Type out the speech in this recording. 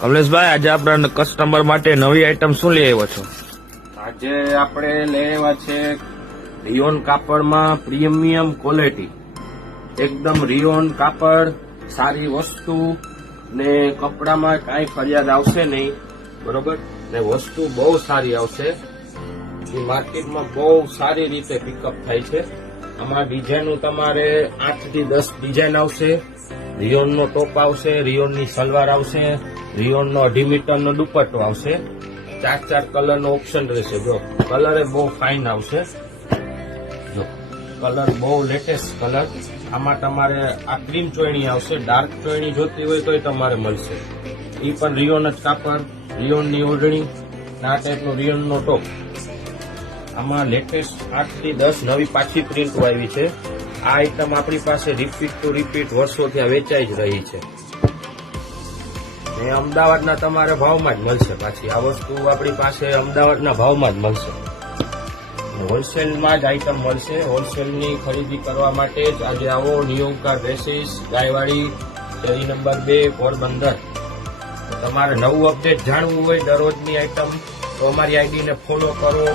કમલેશભાઈ, આજે આપણા કસ્ટમર માટે નવી આઈટમ શું લઈ આવ્યો છો? આજે આપણે લઈ આવ્યા છે રિયોન કાપડમાં પ્રીમિયમ ક્વોલિટી. એકદમ રિયોન કાપડ, સારી વસ્તુ ને કપડામાં કાંઈ ફરિયાદ આવશે નહીં, બરોબર ને વસ્તુ બહુ સારી આવશે. એ માર્કેટમાં બહુ સારી રીતે પિકઅપ થાય છે. આમાં ડિઝાઇન તમારે 8 થી 10 ડિઝાઇન આવશે. રિયોનનો ટોપ આવશે, રિયોનની સલવાર આવશે, રિયોનનો 2.5 મીટરનો દુપટ્ટો આવશે. 4 કલરનો ઓપ્શન રહેશે. જો કલર બહુ ફાઇન આવશે. જો કલર બહુ લેટેસ્ટ કલર. આમાં તમારે આ ક્રીમ ચોયણી આવશે. ડાર્ક ચોયણી જોતી હોય તો તમારે મળશે. એ પણ રિયોન જ કાપડ, રિયોનની ઓઢણી, આ ટાઈપનો રિયોનનો ટોપ. આમાં લેટેસ્ટ 8 થી 10 નવી પાછી પ્રિન્ટ આવી છે. આ આઈટમ આપણી પાસે રિપીટ ટુ રિપીટ વર્ષોથી આ વેચાઈ જ રહી છે. ને અમદાવાદના તમારે ભાવમાં જ મળશે. પાછી આ વસ્તુ આપણી પાસે અમદાવાદના ભાવમાં જ મળશે. હોલસેલમાં જ આઈટમ મળશે. હોલસેલની ખરીદી કરવા માટે જ આજે આવો નિયોમકાર ડ્રેસીસ, ગાયવાડી, શેરી નંબર 2, પોરબંદર. તમારે નવું અપડેટ જાણવું હોય દરરોજની આઈટમ તો અમારી આઈડીને ફોલો કરો.